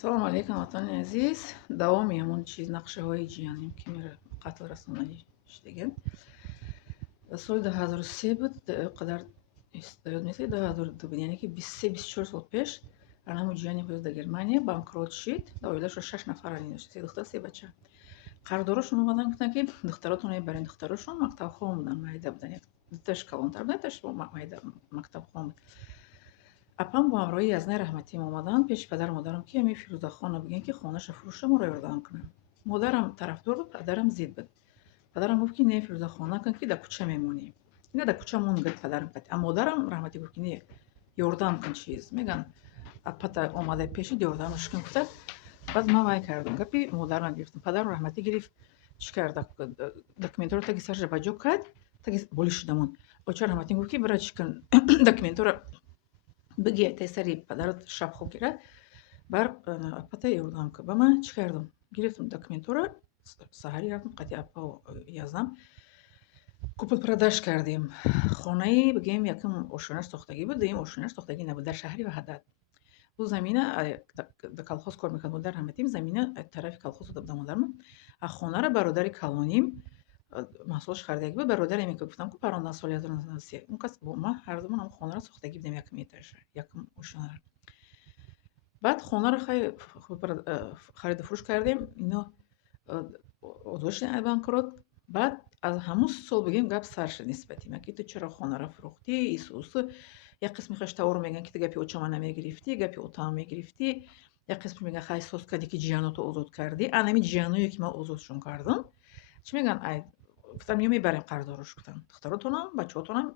салом алейкум, ватани азиз. давоми ҳамон чиз нақшаҳои ҷиянем ки мера қатл расонаӣ шудагем. Соли 2003 буд, қадар ёд месояд, 2002 буд, яъне ки 23-24 сол пеш раму ҷияни ҳозир дар Германия банкрот шид. Оилашо 6 нафар дошт, 3 духтар 3 бача. Қарздорошон омадан гуфтанд ки духтаротон барин. Духтарошон мактабхон буданд, майда буданд, дуташ калонтар буданд, дуташ майда мактабхон буд. апам бо ҳамроҳи язнай раҳматӣ омаданд пеши падару модарам ки ами Фирӯзахона бигӯянд ки хонаша фурӯша моро ёрдам кунанд. Модарам тарафдор буд, падарам зид буд. Падарам гуфт ки не, Фирӯзахона кун ки дар кӯча мемонӣ. Не дар кӯча мон, гуфт падарам. Аммо модарам раҳматӣ гуфт ки не, ёрдам кун, чиз меган апата омада пешид ёрдамаш кун гуфта. Баъд ман вай кардам, гапи модарам гирифтам. Падарам раҳматӣ гирифт, чӣ кард, документҳоро таги сарша баҷо кард, таги боли шуда монд. Оча раҳматӣ гуфт ки бира чӣ кун, документҳоро бигия тесари падарат шабхоб гирад, бар апата ёрдам кун. Ба ман чӣ кардам? Гирифтам документҳоро, саҳари рафтам қати апа яздам, купол продаж кардем. Хонаи бигӯем якум ошонаш сохтагӣ буд, дуюм ошонаш сохтагӣ набуд, дар шаҳри Ваҳдат. Ӯ замина дар колхоз кор мекард модар раҳматӣ, замина тарафи колхоз дода модарам. Хонаро бародари калоним маҳсулош хардагӣ буд, бародаре мекард. Гуфтам ки парондан соли 1993 он кас бо ман ҳардумон ҳам хонаро сохтагӣ будем, якум этажа, якум ошонаро. Баъд хонаро хариду фурӯш кардем, ино озод шудем аз банкрот. Баъд аз ҳамун сол бигӯем гап сар шуд нисбати ман ки ту чаро хонаро фурӯхтӣ, исусу. Як қисми хаштаоро мегӯянд ки ту гапи очама намегирифтӣ, гапи отаам мегирифтӣ. Як қисми мегӯянд хай эҳсос кардӣ ки ҷияноту озод кардӣ. Анами ҷияное ки ман озодшон кардам, чӣ мегӯянд, ай гуфтам ё мебарем қарздорош, гуфтам духтаротонам бачаҳотонам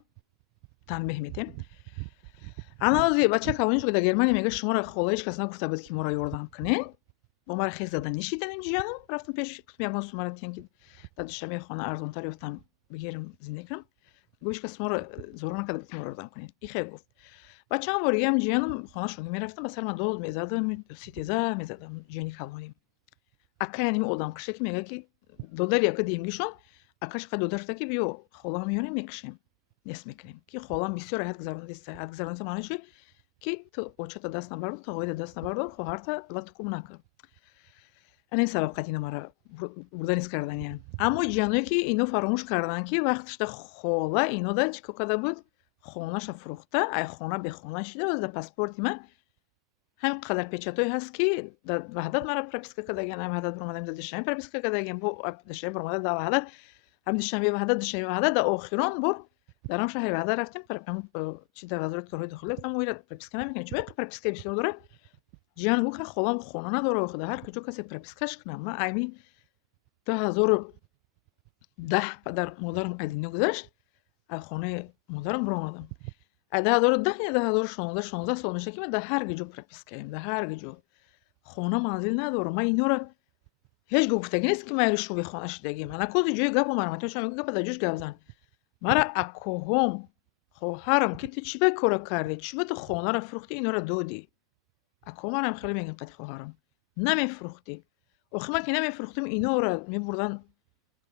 танбеҳ медиҳем. Аналози бача калониш дар Германия мегӯяд шуморо хола ҳеҷ кас нагуфта буд ки моро ёрдам кунен. Бо мара хез зада нишиданем ҷиянам, рафтам пеш, гуфтам ягон сумара тиҳем ки дар Душанбе хона арзонтар ёфтам, бигирам зиндагӣ кунам. Гӯяш кас моро зора накарда буд ки моро ёрдам кунен. И хел гуфт. Ба чанд боригӣ ҳам ҷиянам хонашон мерафтам, ба сари ман дод мезадам, ситеза мезадам ҷияни калоним. Акаян ин одамкаша ки мегӯяд ки додари яка диҳимгишон, акаш қа додар шуда ки биё холаам меёрем мекушем, нест мекунем. Ки холаам бисёр ҳаят гузарониста. Ҳаят гузарониста маънои чи? Ки ту очата даст набардор, тағоида даст набардор, хоҳарта латукум накун. Ҳамин сабаб қад ино мара бурда низ карданиянд. Аммо ҷияное ки ино фаромӯш карданд ки вақти шуда хола ино да чӣ кор карда буд, хонаша фурӯхта, ай хона бехона шуда, оз дар паспорти ман ҳамин қадар печатҳое ҳаст ки дар Ваҳдат мара прописка кардагиан, ҳам Ваҳдат баромадам, дар Душанбе прописка кардагиан, бо Душанбе баромада дар Ваҳдат, ҳам Душанбе Ваҳдат, Душанбе Ваҳдат, дар охирон бор дар ҳам шаҳри Ваҳдат рафтем, чи дар вазорати корҳои дахилия гуфтам оира прописка намекунед, чӣ бояд пропискаи бисёр дорад? Ҷиян гуфт ха холам хона надора, худа ҳар куҷо касе пропискаш кунам. Ман айни 2010 падар модарам аз дунё гузашт, аз хонаи модарам баромадам. 2010 я 2016 16 сол мешавад ки ман дар ҳар гуҷо пропискаем, дар ҳар гуҷо. Хона манзил надорам. Ман иноро ҳеҷ гоҳ гуфтагӣ нест ки ман рӯшови хона шудагиам. Анакози ҷои гап омарамати оча мегӯ гапа дар ҷош гап зан. Мара акоҳом, хоҳарам ки ту чӣ ба кора кардӣ? Чӣ ба ту хонаро фурӯхтӣ, иноро додӣ? Акоҳамарам хеле мегӯянд қати хоҳарам. Намефурӯхтӣ. Охир ман ки намефурӯхтам, иноро мебурдан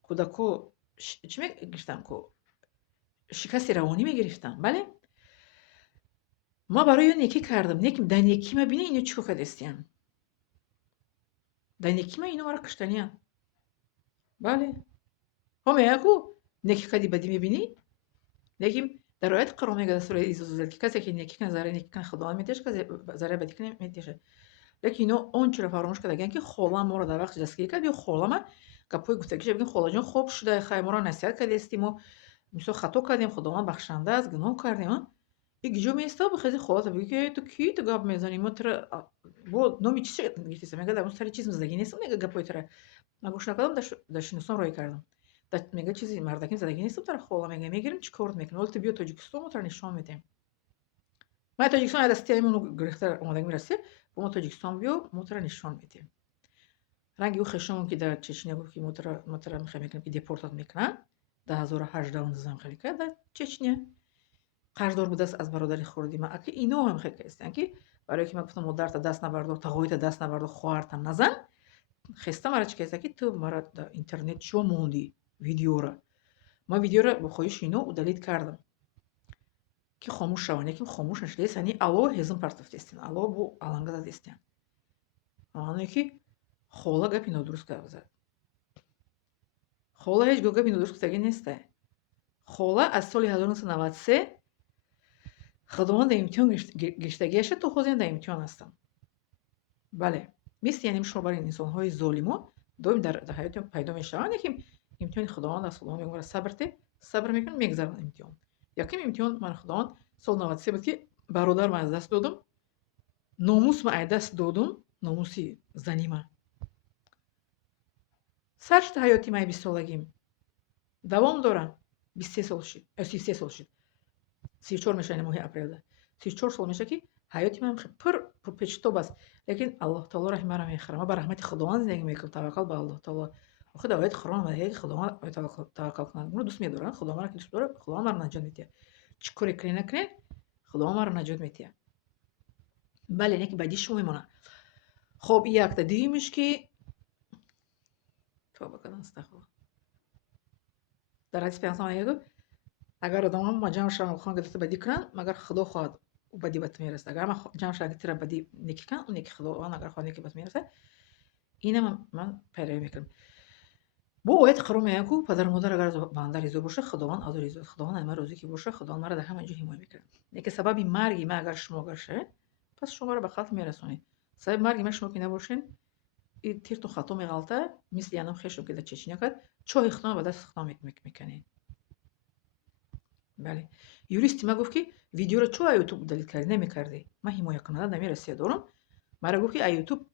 кӯдако чӣ мегирифтан ко? Шикасти равонӣ мегирифтан, бале? Ман барои ё некӣ кардам. Дар некӣ ма бинӣ ино чӣ кор кардастиянд? Дар некӣ ма ино мара куштаниянд. Бале? Ҳо мегӯянд ку некӣ кади бадӣ мебинӣ? Лекин дар ояти Қуръон мегӯяд сураи Изозат ки касе ки некӣ кунад зараи некӣ кунад худованд метешад, касе зараи бадӣ кунад метешад. Лекин ино ончиро фаромӯш кардагианд ки холам моро дар вақташ дастгирӣ кард. Ё холама гапҳои гуфтагиша бигӯем холаҷон хоб шуда, хай моро насиҳат кардастӣ, мо мисол хато кардем, худованд бахшанда аст, гуноҳ кардем. И гиҷо меистода бихези холата бигӯ ки ту кӣ ту гап мезанӣ? Мо туро бо номи чӣ гирифтисам? Мегӯяд дар сари чиз задагӣ нестам, мегӯяд гапҳои туро. Ман гӯш накардам, дар шиносон рой кардам. Мегӯяд чизи мардакӣ задагӣ нестам туро хола мегӯяд мегирем чӣ корот мекунем? Вале ту биё Тоҷикистон, мо туро нишон медиҳем. Ман Тоҷикистон дастӣ ҳамоно гирифта омадагим Россия, бо мо Тоҷикистон биё, мо туро нишон медиҳем. Ранги ӯ хешомон ки дар Чечня гуфт ки мо туро мехоҳем мекунем ки депортат мекунанд. 2018 низам хеле кард дар Чечня. Қарздор будааст аз бародари хурди ман. Аки ино ҳам хеле кардастиянд ки барое ки ман гуфтам модарта даст набардор, тағоита даст набардор, хоҳарта назан. Хеста мара чӣ кардаста ки ту мара дар интернет чӣ мондӣ видеоро. Ман видеоро бо хоҳиши ино удалит кардам ки хомӯш шаванд, лекин хомӯш нашуда. Сани алло ҳезм партофтестин, алло бу аланга задестиянд. ҳамаоне ки хола гапи нодуруст гап зад. хола ҳеҷ гоҳ гапи нодуруст гуфтагӣ несте. хола аз соли 1993 худованд дар имтиҳон гиштагиаша то ҳозир дар имтиҳон ҳастам. бале, мисли яъне шумо барои инсонҳои золимо доим дар ҳаётиён пайдо мешаванд, яки имтиҳони худованд аст, худованд мегӯяд сабр мекунед, мегзарад имтиҳон. Яким имтиҳон ман худованд соли 93 буд ки бародарам аз даст додам, номусам аз даст додум, номуси занима. сар шуд ҳаёти ман 20 солагим. давом дора. 23 сол шид. 33 сол шид. 34 меша ин моҳи апрелда. 34 сол меша ки ҳаёти ман пур пурпечтоб аст. Лекин Аллоҳ таоло раҳми маро мехӯрад. Ман ба раҳмати худованд зиндагӣ мекунам, таваккал ба Аллоҳ таоло. охир дар ҳаёти худованд ки худованд таваккал кунад. Муро дӯст медорам, худованд маро ки дӯст дорам, худованд маро наҷот медиҳад. Чӣ коре кунед накунед, худованд маро наҷот медиҳад. бале, не ки баъди шумо мемонад. хоб якта дуюмиш ки توبه کردن استغفر در حدیث پیامبر میگه اگر آدم‌ها ما جمع شدن خون گرفته بدی کنن مگر خدا خواهد او بدی بهت میرسه. اگر ما جمع شدن گرفته بدی نیکی کنن اون نیکی خدا اگر خواهد نیکی بهت میرسه. اینم من پیروی میکنم. بو آیت قرآن میگه که پدر و مادر اگر بنده رضا باشه خداوند از رضا خداوند من روزی که باشه خداوند مرا در همه جا حمایت میکنه. نیکی سبب مرگی من اگر شما باشه پس شما رو به قتل میرسونید. سبب مرگی من شما که نباشین این تیر تو خطا میغلطه مثل یانم خشم که در چچنیا کرد چای خطا به دست خطا میکنین. بله یوریستی ما گفت که ویدیو رو چو یوتیوب دلیت کردی نمیکردی. من حمایت کننده نمیرسید دارم. مرا گفت که یوتیوب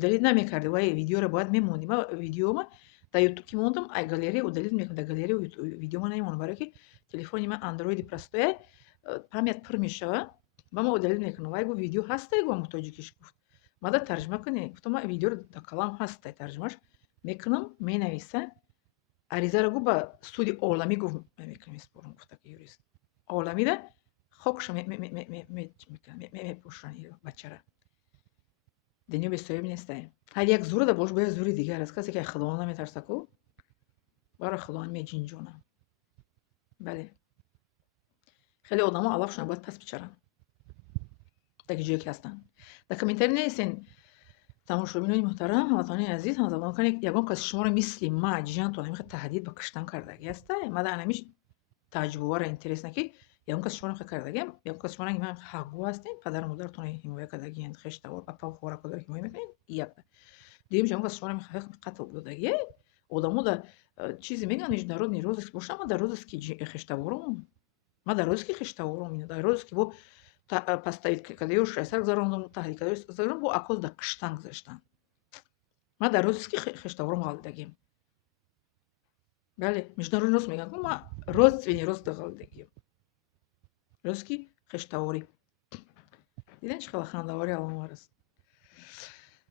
دلیت نمیکردی و ویدیو رو باید میموندی. ما ویدیو ما در یوتیوب که موندم ای گالری و دلیت میکنم. در گالری ویدیو ما نمیمونه برای که تلفنی من اندروید پرستوه پامیت پر میشه و ما دلیت میکنم. وای گفت ویدیو هسته گفتم متوجهش گفت. ماذا ترجمه کنی؟ گفتم ویدیو رو در کلام هست ترجمهش میکنم مینویسه عریضه رو گفت با استودی عالمی گفت میکنم اسپورم گفته که یوریست عالمی ده خوکش میپوشن این بچه را دنیا بسیاری نیسته هر یک زوره ده باش باید زوری دیگر است کسی که خداوند نمیترسه کو برای خداوند میجینجونه. بله خیلی آدما علافشون باید پس بچرن در جایی که هستن. در کامنتری نیستین тамошобинони муҳтарам ҳамватони азиз ҳамзабон канед ягон кас шуморо мисли ма ҷиҷантон намихоад таҳдид ба куштан кардаги аста мада анамиш таъҷубовара интересна ки ягон кас шуморо мехоад кардаги ягон кас шуморо ма ҳақгӯ ҳастин падару модаратон ҳимоя кардагиен хештавор апа хӯракодор ҳимоя мекунед якта дуюм ягон кас шуморо мехоад қатл додаги одамо да чизе меган международни розыск боша ма дар розыски хештаворум ма дар розыски хештаворум дар розыски бо поставить кадаёш айсар гузарондум таҳдид кадаёш гузарондум бо акоз да куштан гузаштан ма дар розыски хештаворум галдидагим. бале международни рост меган ма родствени рост галдидагим розыски хештаворӣ дидан чӣ қадar хандавари аломовар аст.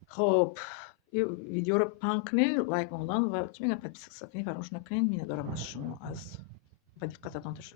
хоб видеоро пан кунед лайк мондан ва чӣ меган подписка кунед фаромӯш накунед. миннатдорам аз шумо аз ба диққататон ташаккур.